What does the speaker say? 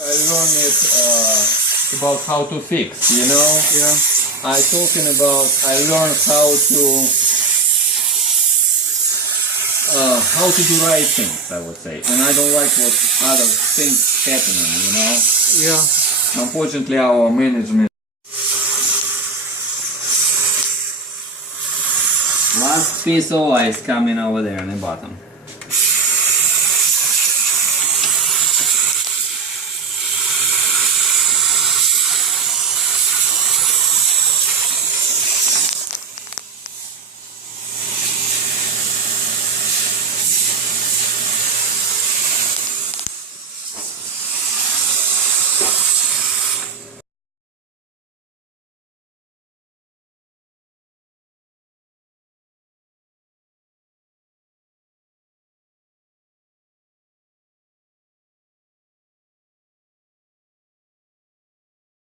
I learned it about how to fix, you know? Yeah. I learned how to do right things, I would say. And I don't like what other things happening, you know? Yeah. Unfortunately, our management. Last piece of ice coming over there in the bottom.